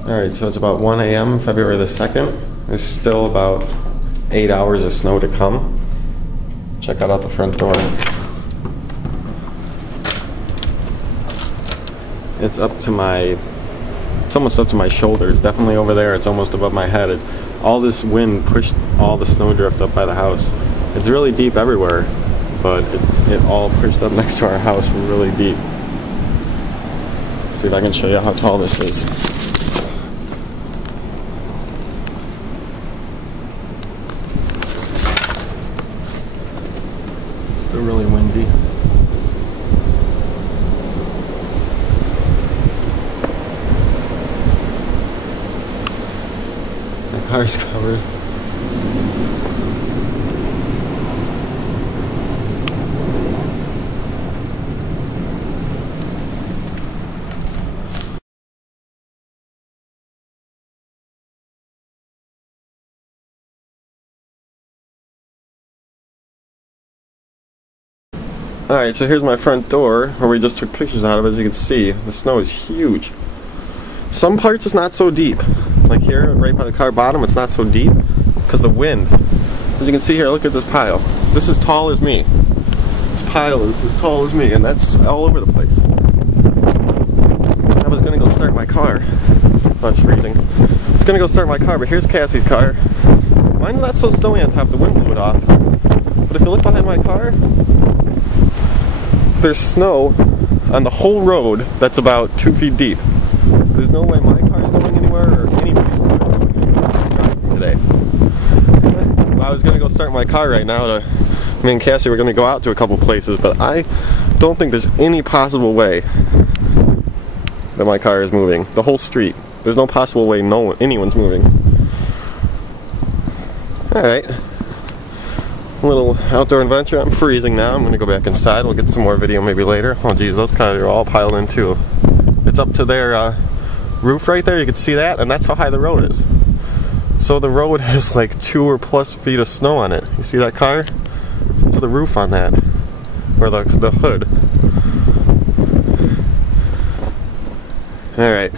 Alright, so it's about 1 a.m. February the 2nd. There's still about 8 hours of snow to come. Check that out the front door. It's almost up to my shoulders. Definitely over there, it's almost above my head. All this wind pushed all the snowdrift up by the house. It's really deep everywhere, but it all pushed up next to our house really deep. See if I can show you how tall this is. Still really windy. My car's covered. Alright, so here's my front door, where we just took pictures out of. As you can see, the snow is huge. Some parts it's not so deep. Like here, right by the car bottom, it's not so deep, because the wind. As you can see here, look at this pile. This is as tall as me. This pile is as tall as me, and that's all over the place. I was gonna go start my car. Oh, it's freezing. I was gonna go start my car, but here's Cassie's car. Mine's not so snowy on top, the wind blew it off. But if you look behind my car, there's snow on the whole road that's about 2 feet deep. There's no way my car's going anywhere or anybody's car is going anywhere today. Well, I was going to go start my car right now. Me and Cassie were going to go out to a couple places, but I don't think there's any possible way that my car is moving. The whole street. There's no possible way anyone's moving. Alright. A little outdoor adventure. I'm freezing now. I'm gonna go back inside. We'll get some more video maybe later. Oh geez, those cars are all piled in too. It's up to their roof right there. You can see that, and that's how high the road is. So the road has like 2 or plus feet of snow on it. You see that car? It's up to the roof on that, or the hood. All right.